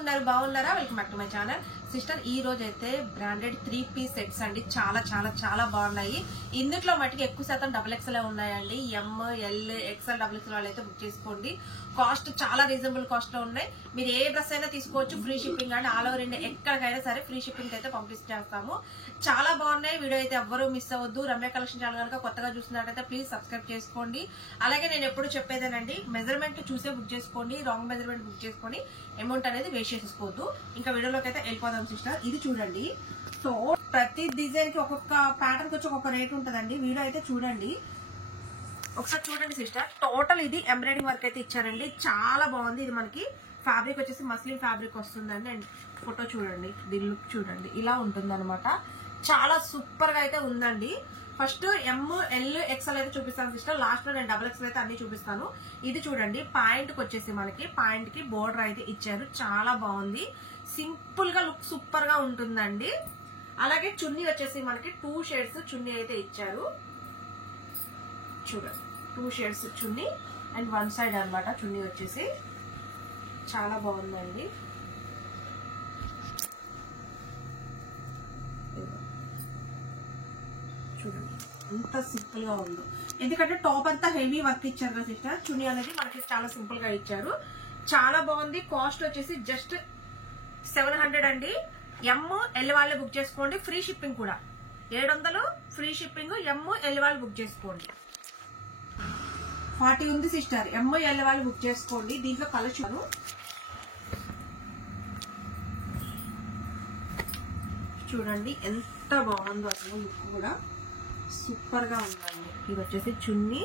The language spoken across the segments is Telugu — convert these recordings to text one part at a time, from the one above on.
ఉన్నారు బాగున్నారా? Welcome back to my channel. Sister ఈ రోజు అయితే బ్రాండెడ్ 3 పీస్ సెట్స్ అండి. చాలా చాలా చాలా బాగున్నాయి. ఇందులో మటుకు ఎక్కువ శాతం XXL ఉన్నాయండి. ML XL XXL వాళ్ళు అయితే బుక్ చేసుకోండి. కాస్ట్ చాలా రీజనబుల్ కాస్ట్ లో ఉన్నాయి. మీరు ఏ డ్రెస్ అయినా తీసుకోవచ్చు. ఫ్రీ షిప్పింగ్ అండి. ఆల్ ఓవర్ ఇండియా ఎక్కడికైనా సరే ఫ్రీ షిప్పింగ్ అయితే పంపిస్తాము. చాలా బాగున్నాయి. వీడియో అయితే ఎవ్వరూ మిస్ అవ్వద్దు. రమ్య కలెక్షన్ ఛానల్ కనుక కొత్తగా చూస్తున్నట్టయితే ప్లీజ్ సబ్స్క్రైబ్ చేసుకోండి. అలాగే నేను ఎప్పుడు చెప్పేదేనండి, మెజర్మెంట్ చూసే బుక్ చేసుకోండి. రాంగ్ మెజర్మెంట్ బుక్ చేసుకొని అమౌంట్ అనేది వేస్ట్ చేసుకోవద్దు. ఇంకా వీడియోలోకి అయితే వెళ్ళిపోదాం సిస్టర్. ఇది చూడండి. సో ప్రతి డిజైన్ కి ఒక్కొక్క ప్యాటర్న్ కి వచ్చి ఒక్కొక్క రేట్ ఉంటుందండి. వీడియో అయితే చూడండి, ఒకసారి చూడండి సిస్టర్. టోటల్ ఇది ఎంబ్రాయిడింగ్ వర్క్ అయితే ఇచ్చారండి. చాలా బాగుంది. ఇది మనకి ఫ్యాబ్రిక్ వచ్చేసి మస్లిన్ ఫ్యాబ్రిక్ వస్తుందండి. అండ్ ఫోటో చూడండి, దీని లుక్ చూడండి, ఇలా ఉంటుంది అనమాట. చాలా సూపర్ గా అయితే ఉందండి. ఫస్ట్ ML XL అయితే చూపిస్తాను సిస్టర్. లాస్ట్ లో నేను XXL అయితే అన్ని చూపిస్తాను. ఇది చూడండి, పాయింట్ కి వచ్చేసి మనకి పాయింట్ కి బోర్డర్ అయితే ఇచ్చారు. చాలా బాగుంది. సింపుల్ గా లుక్ సూపర్ గా ఉంటుందండి. అలాగే చున్నీ వచ్చేసి మనకి 2 షేడ్స్ చున్నీ అయితే ఇచ్చారు. చూడండి, 2 షేడ్స్ చున్నీ అండ్ 1 సైడ్ అనమాట. చున్నీ వచ్చేసి చాలా బాగుందండి. చూడండి ఎంత సింపుల్ గా ఉందో. ఎందుకంటే టాప్ అంతా హెవీ వర్క్ ఇచ్చారు కదా సిస్టర్. చున్నీ అనేది మనకి చాలా సింపుల్ గా ఇచ్చారు. చాలా బాగుంది. కాస్ట్ వచ్చేసి జస్ట్ 700 అండి. ML వాళ్ళే బుక్ చేసుకోండి. ఫ్రీ షిప్పింగ్ కూడా 700 ఫ్రీ షిప్పింగ్. ML వాళ్ళు బుక్ చేసుకోండి. 40 ఉంది సిస్టర్. ML వాళ్ళు బుక్ చేసుకోండి. దీంట్లో కలర్ చూడండి ఎంత బాగుందో. అసలు లుక్ కూడా సూపర్ గా ఉందండి. ఇది వచ్చేసి చున్నీ,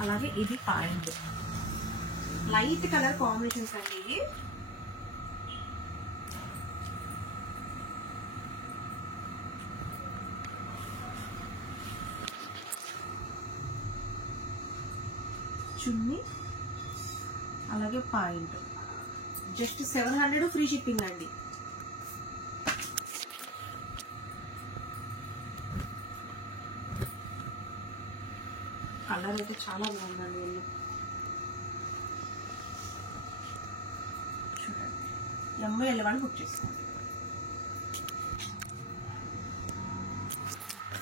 అలాగే ఇది పాయింట్. లైట్ కలర్ కాంబినేషన్స్ అండి. ఇది చున్నీ అలాగే పాయింట్. జస్ట్ 700 ఫ్రీ షిప్పింగ్ అండి. కలర్ అయితే చాలా బాగుందండి. చూడండి, ML వాళ్ళు బుక్ చేసుకోండి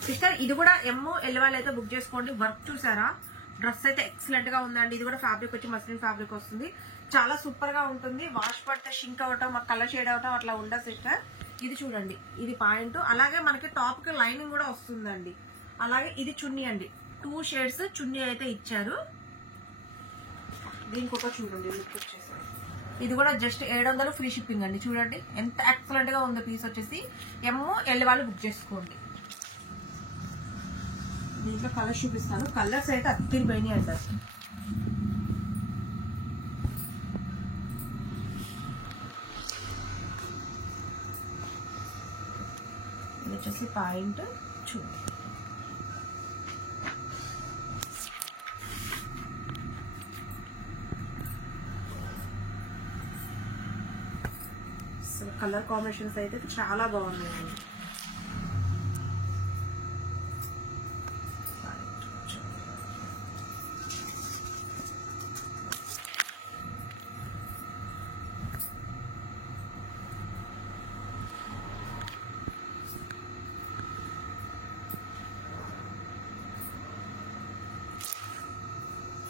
సిస్టర్. ఇది కూడా ML వాళ్ళు అయితే బుక్ చేసుకోండి. వర్క్ చూసారా? డ్రెస్ అయితే ఎక్సలెంట్ గా ఉందండి. ఇది కూడా ఫ్యాబ్రిక్ వచ్చి మస్లిన్ ఫ్యాబ్రిక్ వస్తుంది. చాలా సూపర్ గా ఉంటుంది. వాష్ పడితే షింక్ అవటం, మాకు కలర్ షేడ్ అవటం అట్లా ఉండదు సిస్టర్. ఇది చూడండి, ఇది పాయింట్. అలాగే మనకి టాప్ కి లైనింగ్ కూడా వస్తుందండి. అలాగే ఇది చున్నీ అండి. 2 షేడ్స్ చున్నీ అయితే ఇచ్చారు. దీనికి ఒక చూడండి లుక్ వచ్చేసి. ఇది కూడా జస్ట్ 700 ఫ్రీ షిప్పింగ్ అండి. చూడండి ఎంత ఎక్సలెంట్ గా ఉందో. పీస్ వచ్చేసి ML వాళ్ళు బుక్ చేసుకోండి. దీంట్లో కలర్స్ చూపిస్తాను. కలర్స్ అయితే అత్తిరిపోయినాయి అంటారు. ఇది వచ్చేసి పాయింట్. చూడండి కలర్ కాంబినేషన్స్ అయితే చాలా బాగున్నాయి.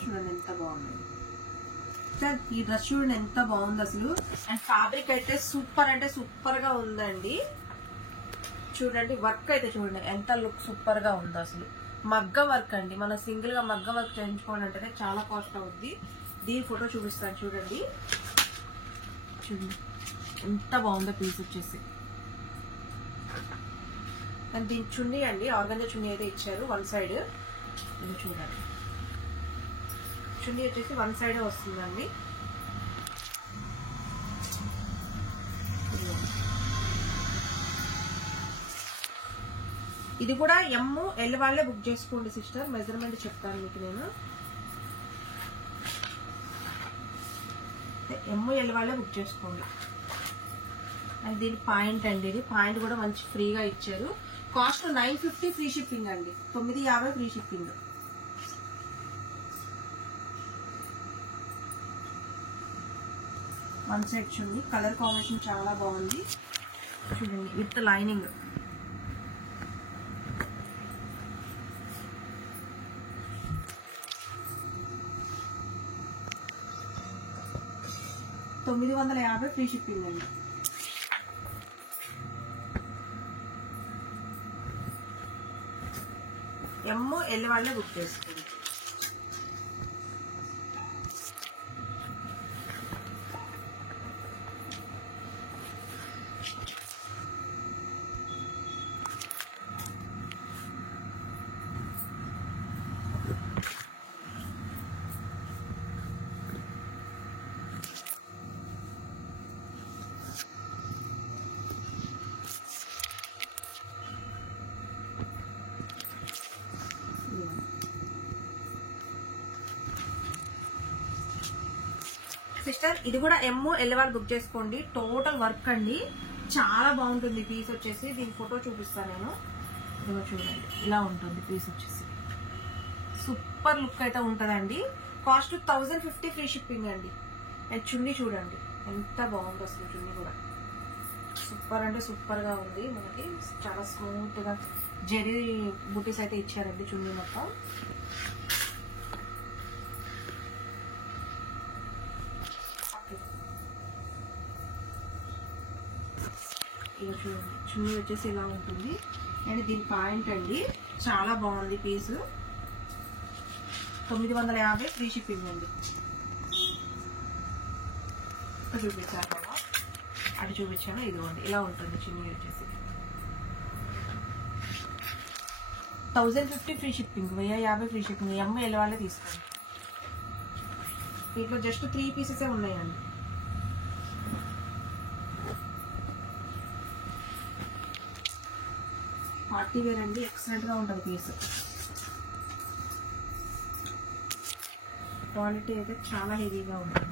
చూడండి ఎంత బాగుంది. ఈ డ్రెస్ చూడండి ఎంత బాగుంది అసలు. అండ్ ఫ్యాబ్రిక్ అయితే సూపర్ అంటే సూపర్ గా ఉందండి. చూడండి వర్క్ అయితే చూడండి ఎంత లుక్ సూపర్ గా ఉందో అసలు. మగ్గ వర్క్ అండి. మనం సింగిల్ గా మగ్గ వర్క్ చేయించుకోవాలంటే చాలా కాస్ట్ అవుద్ది. దీని ఫోటో చూపిస్తాను చూడండి. చూడండి ఎంత బాగుందో పీస్ వచ్చేసి. అండ్ దీని చున్నీ అండి, ఆర్గంజా చున్నీ అయితే ఇచ్చారు 1 సైడ్. ఇది చూడండి, చున్నీ వచ్చేసి 1 సైడ్ వస్తుందండి. ఇది కూడా ML వాళ్ళే బుక్ చేసుకోండి సిస్టర్. మెజర్మెంట్ చెప్తాను మీకు నేను. ML వాళ్ళే బుక్ చేసుకోండి. అండ్ దీని పాయింట్ అండి. ఇది పాయింట్ కూడా మంచి ఫ్రీగా ఇచ్చారు. కాస్ట్ 950 ఫ్రీ షిప్పింగ్ అండి. 950 ఫ్రీ షిప్పింగ్. వన్ సైడ్ చున్నీ. కలర్ కాంబినేషన్ చాలా బాగుంది చూడండి, విత్ లైనింగ్. $950 ఫ్రీ షిప్పింగ్ అండి. ఎల్ వాళ్ళే బుక్ చేసుకోండి. సిస్టర్ ఇది కూడా ఎల్ వాళ్ళు బుక్ చేసుకోండి. టోటల్ వర్క్ అండి, చాలా బాగుంటుంది పీస్ వచ్చేసి. దీని ఫోటో చూపిస్తాను నేను, ఇదిగో చూడండి ఇలా ఉంటుంది పీస్ వచ్చేసి. సూపర్ లుక్ అయితే ఉంటుందండి. కాస్ట్ 1050 ఫ్రీ షిప్పింగ్ అండి. అండ్ చున్నీ చూడండి ఎంత బాగుంది అసలు. చున్నీ కూడా సూపర్ అంటే సూపర్ గా ఉంది. మనకి చాలా స్మూత్ గా జెరీ బుటీస్ అయితే ఇచ్చారండి చున్నీ మొత్తం. ఇలా చూడండి చున్నీ వచ్చేసి ఇలా ఉంటుంది. అండ్ దీని పాయింట్ అండి చాలా బాగుంది పీసు. 950 ఫ్రీ షిప్పింగ్ అండి. చూపించాను కదా, అది చూపించాను. ఇదిగోండి ఇలా ఉంటుంది చున్నీ వచ్చేసి. 1050 free shipping, 1050 free shipping. L వాళ్ళే తీసుకోండి. దీంట్లో జస్ట్ 3 పీసెసే ఉన్నాయండి. పార్టీ వేర్ అండి, ఎక్సలెంట్ గా ఉంటుంది పీస్. క్వాలిటీ అయితే చాలా హెవీగా ఉంటుంది.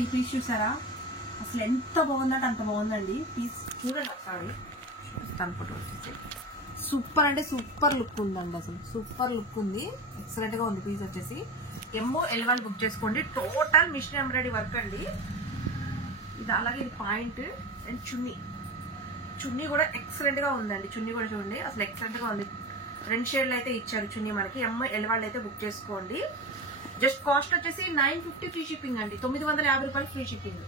ఈ పీస్ చూసారా అసలు ఎంత బాగుందంటే అంత బాగుందండి పీస్. చూడండి ఒకసారి చూపిస్తాను ఫోటో వచ్చేసి. సూపర్ అంటే సూపర్ లుక్ ఉందండి, అసలు సూపర్ లుక్ ఉంది. ఎక్సలెంట్ గా ఉంది పీస్ వచ్చేసి. ఎల్ వాళ్ళు బుక్ చేసుకోండి. టోటల్ మిషన్ ఎంబ్రాయిడరీ వర్క్ అండి ఇది. అలాగే ఇది పాయింట్ అండ్ చున్నీ కూడా ఎక్సలెంట్ గా ఉందండి. చున్నీ కూడా చూడండి అసలు ఎక్సలెంట్ గా ఉంది. 2 షేడ్లు అయితే ఇచ్చారు చున్నీ మనకి. ఎల్ వాళ్ళు అయితే బుక్ చేసుకోండి. జస్ట్ కాస్ట్ వచ్చేసి 950 ఫ్రీ షిప్పింగ్ అండి. $950 ఫ్రీ షిప్పింగ్.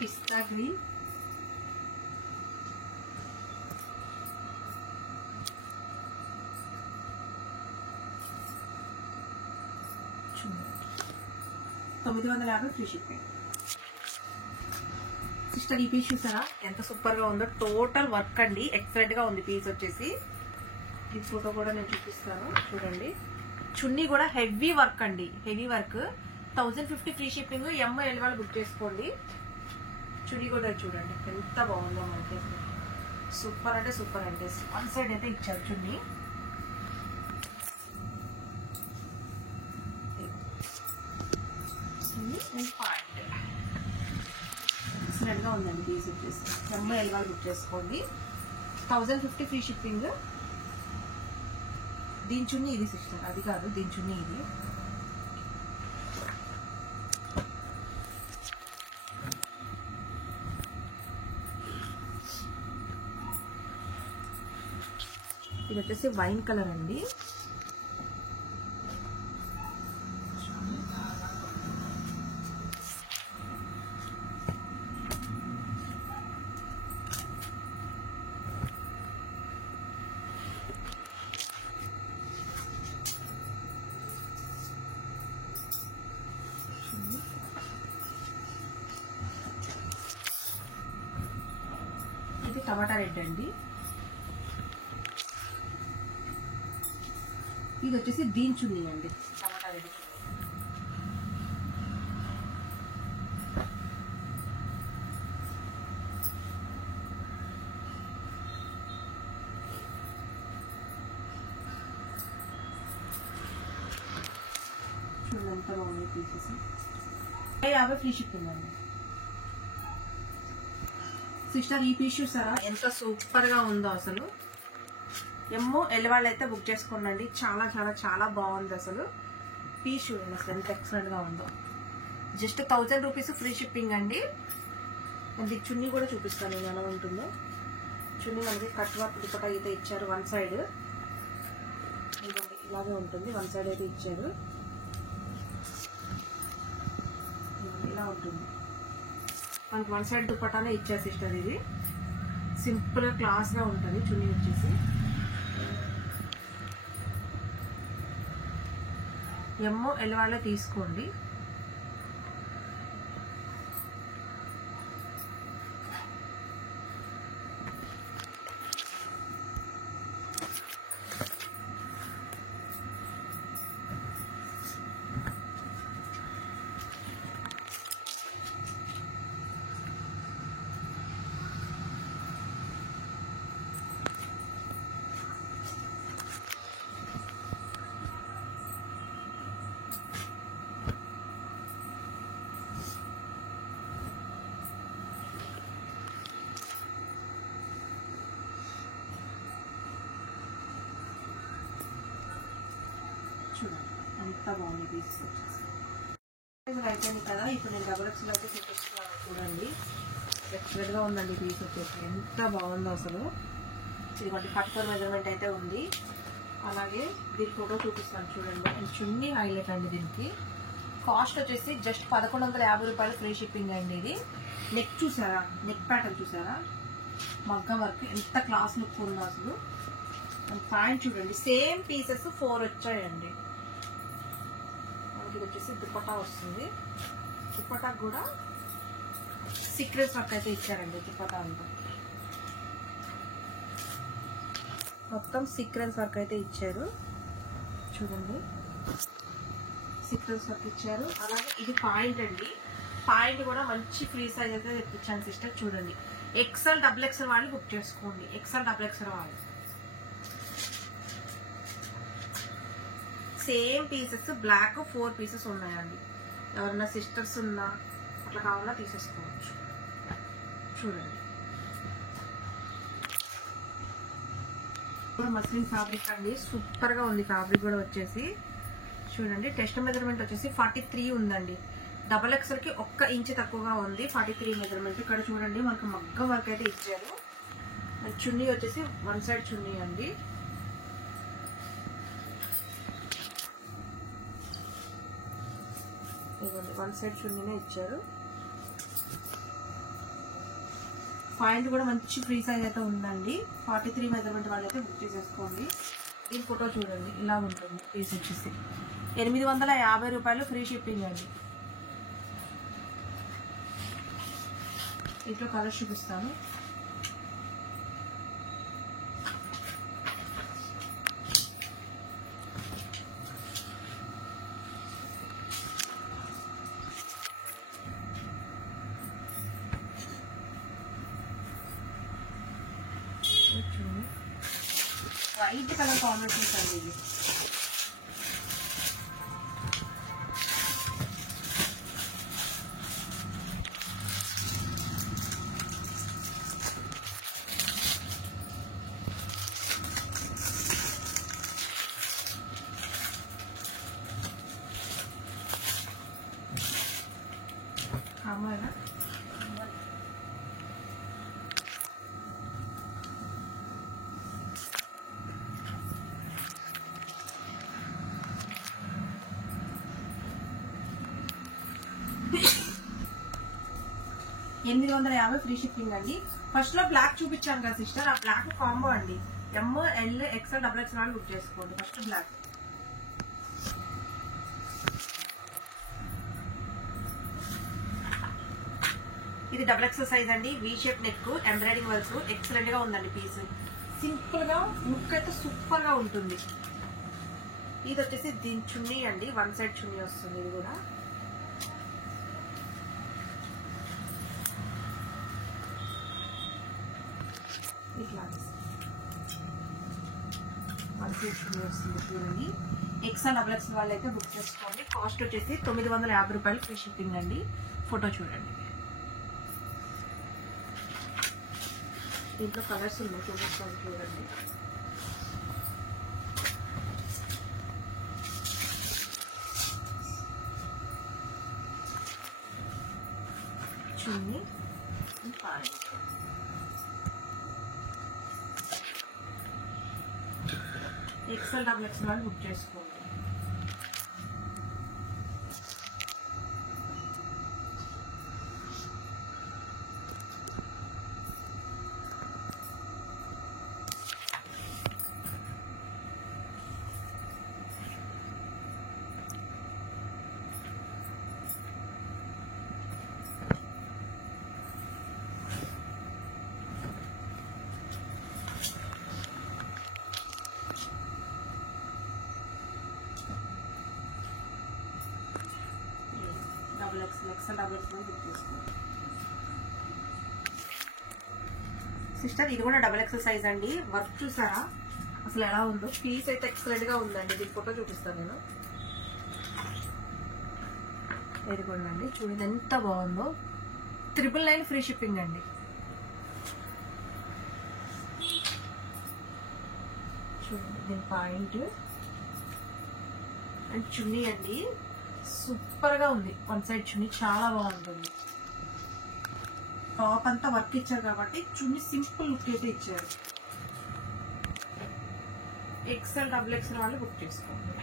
పిస్తా గ్రీన్, $950 ఫ్రీ షిప్పింగ్. సిస్టర్ ఈ పీస్ చూసారా ఎంత సూపర్ గా ఉందో. టోటల్ వర్క్ అండి, ఎక్సలెంట్ గా ఉంది పీస్ వచ్చేసి. ఈ ఫోటో కూడా నేను చూపిస్తాను చూడండి. చున్నీ కూడా హెవీ వర్క్ అండి, heavy work. 1050 free shipping. L వాళ్ళు బుక్ చేసుకోండి. చున్నీ కూడా చూడండి ఎంత బాగుందో మనకి. సూపర్ అంటే సూపర్ అంటే. వన్ సైడ్ అయితే ఇచ్చారు చున్నీ. ఎక్సలెంట్ గా ఉందండి పీస్ వచ్చేసి. ఎల్ వాళ్ళు బుక్ చేసుకోండి. 1050 ఫ్రీ షిప్పింగ్. దీని చున్నీ ఇది సిస్టర్, అది కాదు దీని చున్నీ ఇది. ఇది వచ్చేసి వైన్ కలర్ అండి. టమాటా రెడ్ అండి. ఇది వచ్చేసి దీని చున్నీ అండి, టమాటా రెడ్ చున్నీ. చూడండి ఎంత బాగుంది పీసెస్. 50 ఫ్రీ షిప్పింగ్ అండి. సిస్టర్ ఈ పీస్ చూసారా ఎంత సూపర్ గా ఉందో అసలు. ఎమ్మో ఎల్ వాళ్ళు అయితే బుక్ చేసుకోండి, చాలా చాలా చాలా బాగుంది అసలు. పీస్ చూడండి అసలు ఎంత ఎక్సలెంట్ గా ఉందో. జస్ట్ 1000 రూపీస్ ఫ్రీ షిప్పింగ్ అండి. మనకి చున్నీ కూడా చూపిస్తాను నేను ఎలా ఉంటుందో. చున్నీ మనకి కట్ వర్క్ దుపట్టా అయితే ఇచ్చారు. వన్ సైడ్ ఇలాగే ఉంటుంది, వన్ సైడ్ అయితే ఇచ్చారు. ఇలా ఉంటుంది మనకి వన్ సైడ్ దుపట్టానే ఇచ్చారు సిస్టర్. ఇది సింపుల్ గా క్లాస్ గా ఉంటుంది. చున్నీ వచ్చేసి ఎమ్మో ఎల్ వాళ్ళే తీసుకోండి. చూడండి ఎంత బాగుంది పీసెస్ వచ్చేసి. అయిపోయింది కదా, ఇప్పుడు నేను డబుల్ ఎక్స్ఎల్ అయితే చూపిస్తున్నాను. చూడండి ఎక్సలెంట్ గా ఉందండి పీస్ వచ్చేసి, ఎంత బాగుందో అసలు. ఇది మనకి 44 మెజర్మెంట్ అయితే ఉంది. అలాగే దీని ఫోటో చూపిస్తాను చూడండి. అండ్ చున్నీ హైలైట్ అండి. దీనికి కాస్ట్ వచ్చేసి జస్ట్ 1150 రూపాయలు ఫ్రీ షిప్పింగ్ అండి. ఇది నెక్ చూసారా, నెక్ ప్యాటర్న్ చూసారా, మగ్గం వర్క్ ఎంత క్లాస్ లుక్ ఉందో అసలు. అండ్ ప్యాంట్ చూడండి, సేమ్ పీసెస్ 4 వచ్చాయండి. మనకి వచ్చేసి దుపట్టా వస్తుంది. దుపట్టా కూడా సీక్రెట్స్ వర్క్ అయితే ఇచ్చారండి. దుపట్టా అంతా మొత్తం సీక్రెన్స్ వర్క్ అయితే ఇచ్చారు. చూడండి సీక్రెన్స్ వర్క్ ఇచ్చారు. అలాగే ఇది పాయింట్ అండి. పాయింట్ కూడా మంచి ఫ్రీ సైజ్ అయితే తెప్పించాను సిస్టర్. చూడండి ఎక్సెల్ డబుల్ ఎక్సెల్ వాళ్ళు బుక్ చేసుకోండి. ఎక్సెల్ డబుల్ ఎక్సెల్ వాళ్ళు సేమ్ పీసెస్ బ్లాక్ 4 పీసెస్ ఉన్నాయండి. ఎవరన్నా సిస్టర్స్ ఉన్నా అట్లా కావాలన్నా తీసేసుకోవచ్చు. చూడండి కూడా మస్లిన్ ఫ్యాబ్రిక్ అండి, సూపర్ గా ఉంది ఫ్యాబ్రిక్ కూడా వచ్చేసి. చూడండి టెస్ట్ మెజర్మెంట్ వచ్చేసి 43 ఉందండి. డబల్ ఎక్సెల్ కి 1 ఇంచ్ తక్కువగా ఉంది 43 మెజర్మెంట్. ఇక్కడ చూడండి మనకు మగ్గం వర్క్ అయితే ఇచ్చారు. చున్నీ వచ్చేసి వన్ సైడ్ చున్నీ అండి. ఇదిగోండి వన్ సైడ్ చున్నీనే ఇచ్చారు. పాయింట్ కూడా మంచి ఫ్రీ సైజ్ అయితే ఉందండి. 43 మెజర్మెంట్ వాళ్ళైతే బుక్ చేసేసుకోండి. దీని ఫోటో చూడండి ఇలా ఉంటుంది. పీస్ వచ్చేసి 850 రూపాయలు ఫ్రీ షిప్పింగ్ అండి. ఇంట్లో కలర్స్ చూపిస్తాను. వైట్ కలర్ కాంబినేషన్స్ అండి ఇది. కామనా 850 ఫ్రీ షిప్పింగ్ అండి. ఫస్ట్ లో బ్లాక్ చూపించాను కదా సిస్టర్, ఆ బ్లాక్ కాంబో అండి. M L XL double XL వాళ్ళు బుక్ చేసుకోండి. First black. ఇది డబుల్ ఎక్సెల్ సైజ్ అండి. V shape neck, embroidering work excellent గా ఉందండి. పీస్ సింపుల్ గా, లుక్ అయితే సూపర్ గా ఉంటుంది. ఇది వచ్చేసి దీని చున్నీ అండి, వన్ సైడ్ చున్నీ వస్తుంది. ఇది కూడా ఇట్లా వన్ సైడ్ చున్నీ వస్తుంది చూడండి. ఎక్సెల్ డబుల్ ఎక్సెల్ వాళ్ళు అయితే బుక్ చేసుకోండి. కాస్ట్ వచ్చేసి 950 రూపాయలు, ఫ్రీ షిప్పింగ్ అండి. ఫోటో చూడండి. దీంట్లో కలర్స్ ఉన్నాయి, చూడండి. చున్నీ ఎక్సెల్ డబుల్ ఎక్సెల్ వాళ్ళు బుక్ చేసుకోండి. Double XL double XL book చేసుకోండి. సిస్టర్ ఇది కూడా డబుల్ ఎక్సెల్ సైజ్ అండి. వర్క్ చూసారా అసలు ఎలా ఉందో? పీస్ అయితే ఎక్సలెంట్ గా ఉందండి. దీని ఫోటో చూపిస్తాను నేను. ఎదుగుండండి, చూడండి ఎంత బాగుందో. 999 ఫ్రీ షిప్పింగ్ అండి. చూడండి దీని పాయింట్ అండ్ చున్నీ అండి, సూపర్ గా ఉంది. వన్ సైడ్ చున్నీ చాలా బాగుంటుంది. టాప్ అంతా వర్క్ ఇచ్చారు కాబట్టి చున్నీ సింపుల్ లుక్ అయితే ఇచ్చారు. ఎక్సెల్ డబుల్ ఎక్సెల్ వాళ్ళు బుక్ చేసుకోండి.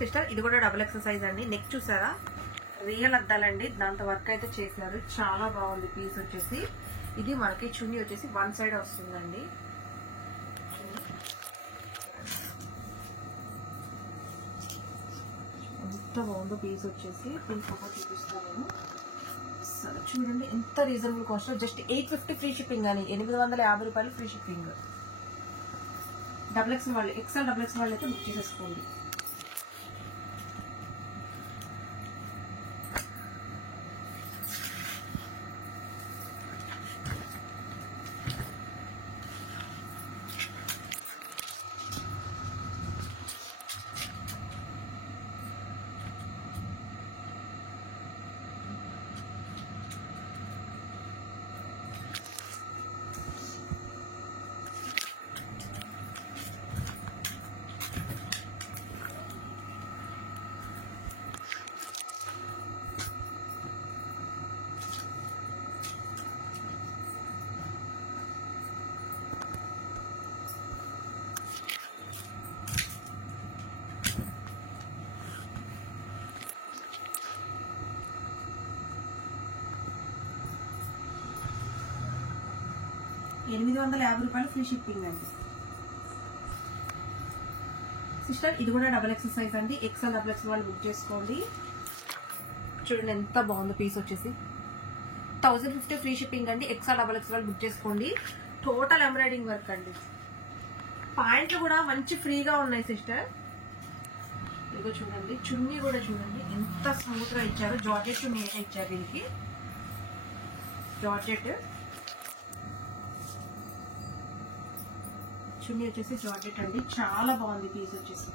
సిస్టర్ ఇది కూడా డబుల్ ఎక్సెల్ సైజ్ అండి. నెక్ చూసారా, రియల్ అద్దాలండి. దాంతో వర్క్ అయితే చేశారు, చాలా బాగుంది. పీస్ వచ్చేసి ఇది మనకి చున్నీ వచ్చేసి వన్ సైడ్ వస్తుందండి. ఎంత బాగుందో పీస్ వచ్చేసి. దీని ఫోటో చూపిస్తాను సరే చూడండి. ఎంత reasonable cost, just 850 free shipping అని. 850 రూపాయలు ఫ్రీ షిప్పింగ్. డబుల్ ఎక్సెల్ వాళ్ళు, ఎక్సెల్ డబుల్ ఎక్సెల్ వాళ్ళు అయితే బుక్ చేసేసుకోండి. రూపాయలు ఫ్రీ షిప్పింగ్ అండి. సిస్టర్ ఇది కూడా డబుల్ ఎక్సెల్ సైజ్ అండి. ఎక్సెల్ డబుల్ ఎక్సెల్ వాళ్ళు బుక్ చేసుకోండి. చూడండి ఎంత బాగుందో. పీస్ వచ్చేసి 1050 ఫ్రీ షిప్పింగ్ అండి. ఎక్సెల్ డబుల్ ఎక్సెల్ వాళ్ళు బుక్ చేసుకోండి. టోటల్ ఎంబ్రాయిడింగ్ వర్క్ అండి. పాయింట్లు కూడా మంచి ఫ్రీగా ఉన్నాయి సిస్టర్. ఇదిగో చూడండి, చున్నీ కూడా చూడండి ఎంత స్మూత్ గా ఇచ్చారు. జార్జెట్ చున్నీ ఇచ్చారు దీనికి. జార్జెట్ చున్నీ వచ్చేసి జార్జెట్ అండి, చాలా బాగుంది పీస్ వచ్చేసి.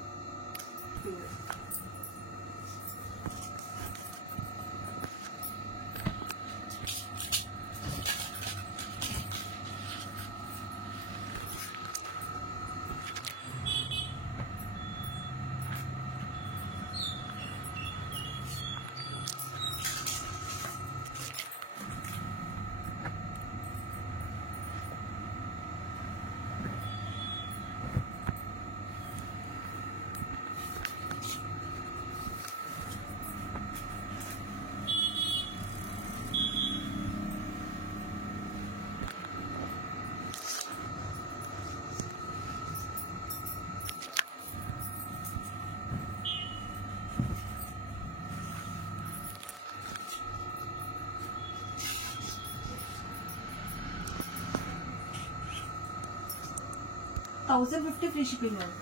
$1050 ఫ్రీ షిప్పింగ్ అండి.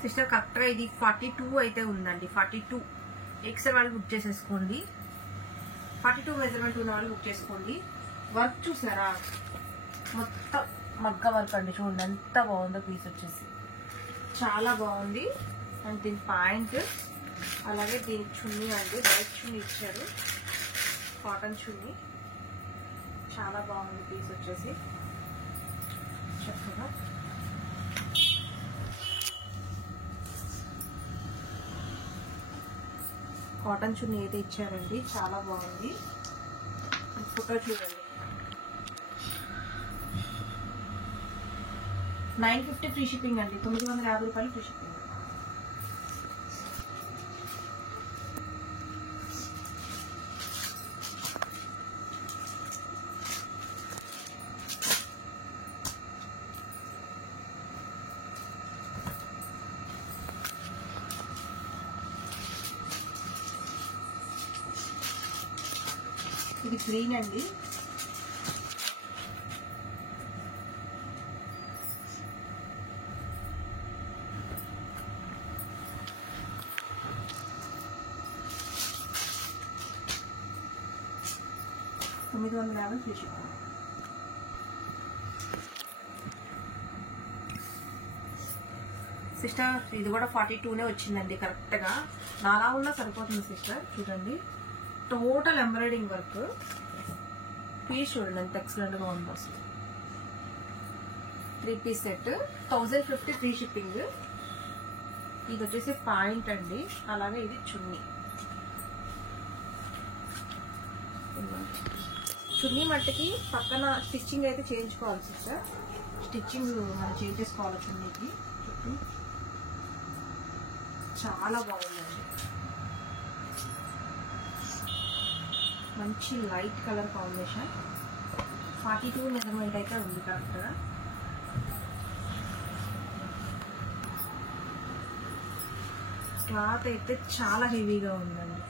సిస్టర్ కరెక్ట్గా ఇది 42 అయితే ఉందండి. 42 ఎక్సెల్ వాళ్ళు బుక్ చేసేసుకోండి. 42 మెజర్మెంట్ ఉన్న వాళ్ళు బుక్ చేసుకోండి. వర్క్ చూసారా, మొత్తం మగ్గ వర్క్ అండి. చూడండి ఎంత బాగుందో పీస్ వచ్చేసి, చాలా బాగుంది. అండ్ దీని పాయింట్, అలాగే దీనికి చున్నీ అండి, వైట్ చున్నీ ఇచ్చారు, కాటన్ చున్నీ. చాలా బాగుంది పీస్ వచ్చేసి చక్కగా. కాటన్ చున్నీ అయితే ఇచ్చారండి, చాలా బాగుంది. ఫోటో చూడండి. 950 ఫ్రీ షిప్పింగ్ అండి, $950 ఫ్రీ షిప్పింగ్. ఇది గ్రీన్ అండి, $950 ఫ్రీ షిప్పింగ్. సిస్టర్ ఇది కూడా 42నే వచ్చిందండి కరెక్ట్గా. నాలా ఉన్నా సరిపోతుంది సిస్టర్. చూడండి టోటల్ ఎంబ్రాయిడింగ్ వర్క్. పీస్ చూడండి ఎంత ఎక్సలెంట్గా ఉందో అసలు. 3 పీస్ సెట్, 1050 ఫ్రీ షిప్పింగ్. ఇది వచ్చేసి పాయింట్ అండి, అలాగే ఇది చున్నీ. చున్నీ మట్టుకి పక్కన స్టిచ్చింగ్ అయితే చేయించుకోవాలి సిస్టర్. స్టిచ్చింగ్ మనం చేంజ్ చేసుకోవాలి చున్నీకి. చాలా బాగుందండి, మంచి లైట్ కలర్ కాంబినేషన్. 42 మెజర్మెంట్ అయితే ఉంది కరెక్ట్గా. క్లాత్ అయితే చాలా హెవీగా ఉందండి.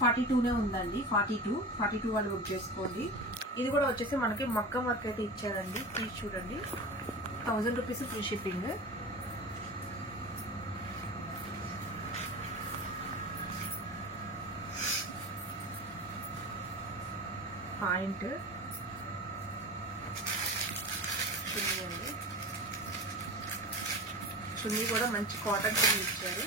$42నే ఉందండి. 42 వాళ్ళు బుక్ చేసుకోండి. ఇది కూడా వచ్చేసి మనకి మగ్గం వర్క్ అయితే ఇచ్చారండి. ప్లీజ్ చూడండి, ₹1000 ఫ్రీ షిప్పింగ్. పాయింట్ చున్నీ అండి, చున్నీ కూడా మంచి కాటన్ చున్నీ ఇచ్చారు.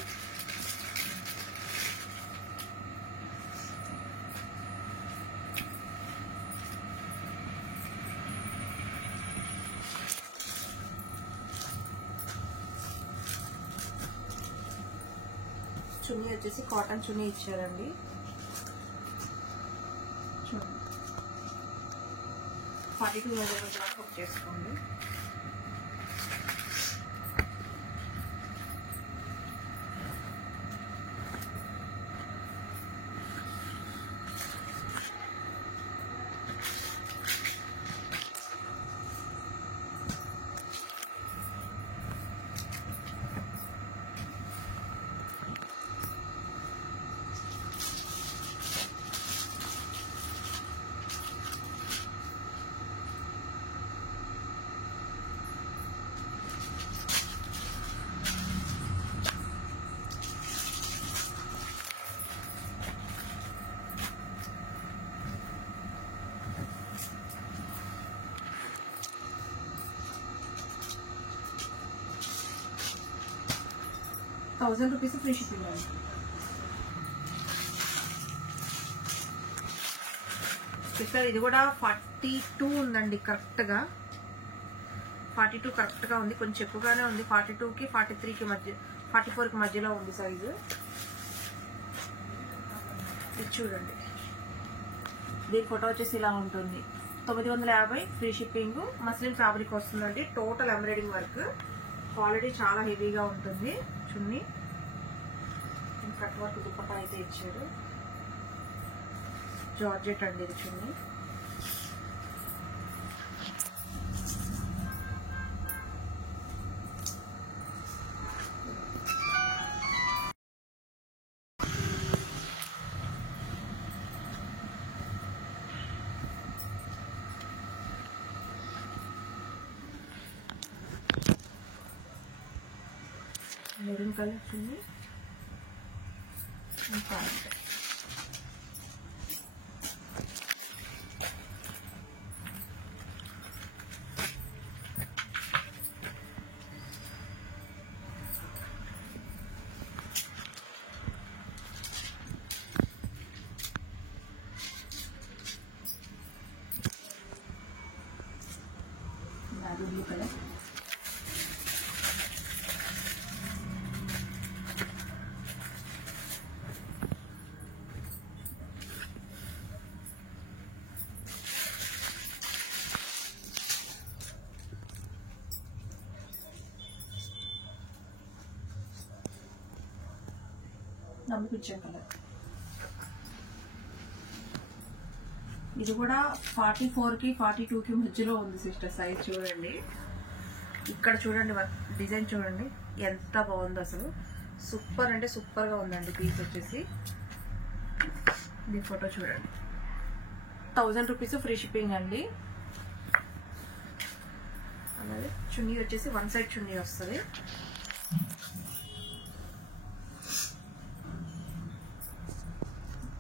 చున్నీ వచ్చేసి కాటన్ చున్నీ ఇచ్చారండి. చూడండి 42 మెజర్మెంట్ వరకు బుక్ చేసుకోండి. 1000 రూపీస్ ఫ్రీ షిప్పింగ్ అండి. సిస్టర్ ఇది కూడా 42 ఉందండి, కరెక్ట్గా 42 కరెక్ట్గా ఉంది. కొంచెం ఎక్కువగానే ఉంది. 42కి 43కి మధ్య, 44కి మధ్యలో ఉంది సైజు. ఇది చూడండి, దీని ఫోటో వచ్చేసి ఇలా ఉంటుంది. 950 ఫ్రీ షిప్పింగ్. మస్లిన్ ఫ్యాబ్రిక్ వస్తుందండి. Total embroidering work. క్వాలిటీ చాలా హెవీగా ఉంటుంది. చున్నీ కట్ వర్క్ దుప్పట్టా అయితే ఇచ్చాడు. జార్జెట్ అండి ఇది chunni. Maroon colour chunni, pant. Blue colour. నమ్ముకొచ్చాం కలర్. ఇది కూడా 44కి 42కి మధ్యలో ఉంది సిస్టర్. సైజ్ చూడండి, ఇక్కడ చూడండి, డిజైన్ చూడండి ఎంత బాగుందో అసలు. సూపర్ అంటే సూపర్గా ఉందండి పీస్ వచ్చేసి. దీని ఫోటో చూడండి. 1000 రూపీస్ ఫ్రీ షిప్పింగ్ అండి. అలాగే చున్నీ వచ్చేసి వన్ సైడ్ చున్నీ వస్తుంది.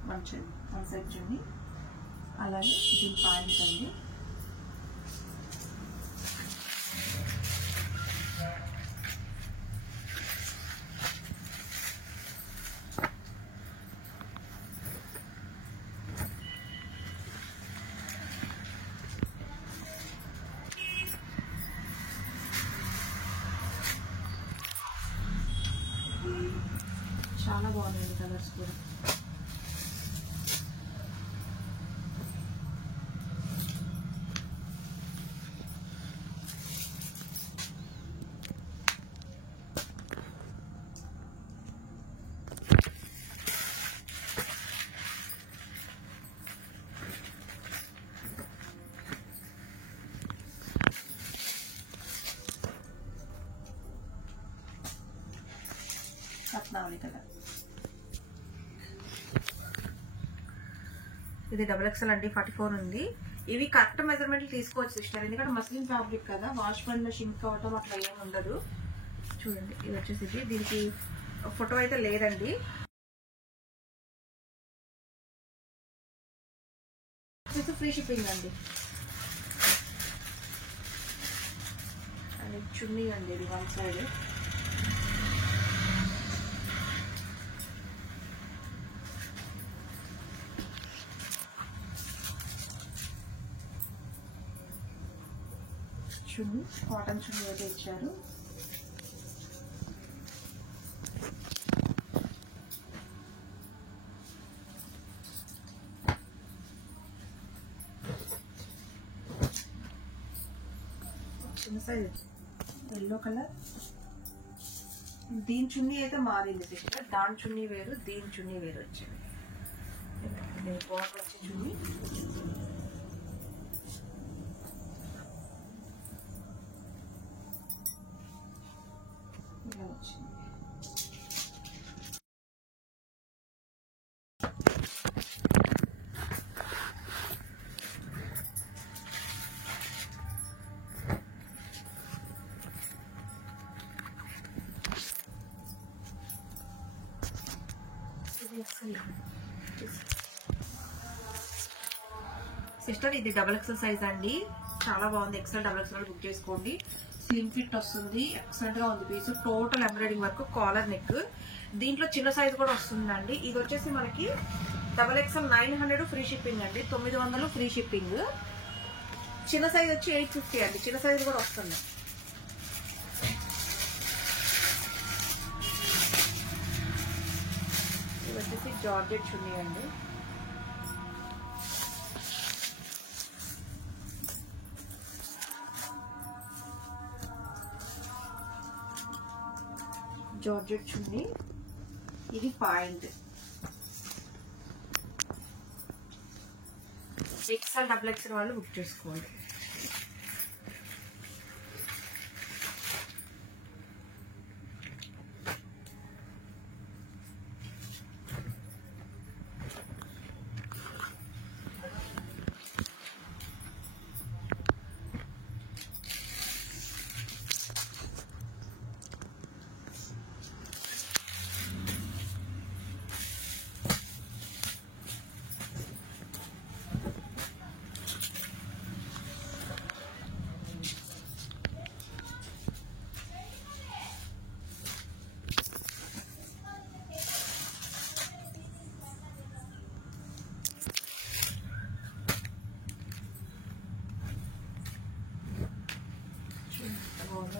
వన్ సైడ్ చున్నీ. అలాగే దీని ప్యాంట్ అండి. చాలా బాగున్నాయి కలర్స్ కూడా. రత్నావళి కలర్. ఇది XXL అండి. 44 ఉంది. ఇవి కరెక్ట్ మెజర్మెంట్లు తీసుకోవచ్చు సిస్టర్, ఎందుకంటే మస్లిన్ ఫ్యాబ్రిక్ కదా, వాష్ పనిలో షింక్ అవటం అట్లా ఏమి ఉండదు. చూడండి ఇది వచ్చేసి, దీనికి ఫోటో అయితే లేదండి. ఫ్రీ షిప్పింగ్ అండి. అండ్ చున్నీ అండి, ఇది వన్ సైడ్. చున్నీ కాటన్ చున్నీ అయితే ఇచ్చారు. చిన్న సైజ్ ఎల్లో కలర్. దీని చున్నీ అయితే మారింది సిస్టర్. దాని చున్నీ వేరు, దీని చున్నీ వేరు వచ్చింది. బార్డర్ వచ్చే చున్నీ. ఇలా వచ్చింది. సిస్టర్ ఇది XXL సైజ్ అండి. చాలా బాగుంది. XL XXL బుక్ చేసుకోండి. స్లిమ్ ఫిట్ వస్తుంది. ఎక్సలెంట్ గా ఉంది piece. Total embroidering work, collar neck. దీంట్లో చిన్న సైజ్ కూడా వస్తుందండి. ఇది వచ్చేసి మనకి XXL 900 ఫ్రీ షిప్పింగ్ అండి. 900 ఫ్రీ షిప్పింగ్. చిన్న సైజ్ వచ్చి 850 అండి. చిన్న సైజ్ కూడా వస్తుంది. ఇది వచ్చేసి జార్జెట్ చున్నీ అండి. జార్జెట్ చున్నీ. ఇది పాయింట్. XL XXL వాళ్ళు బుక్ చేసుకోండి.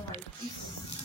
White piece.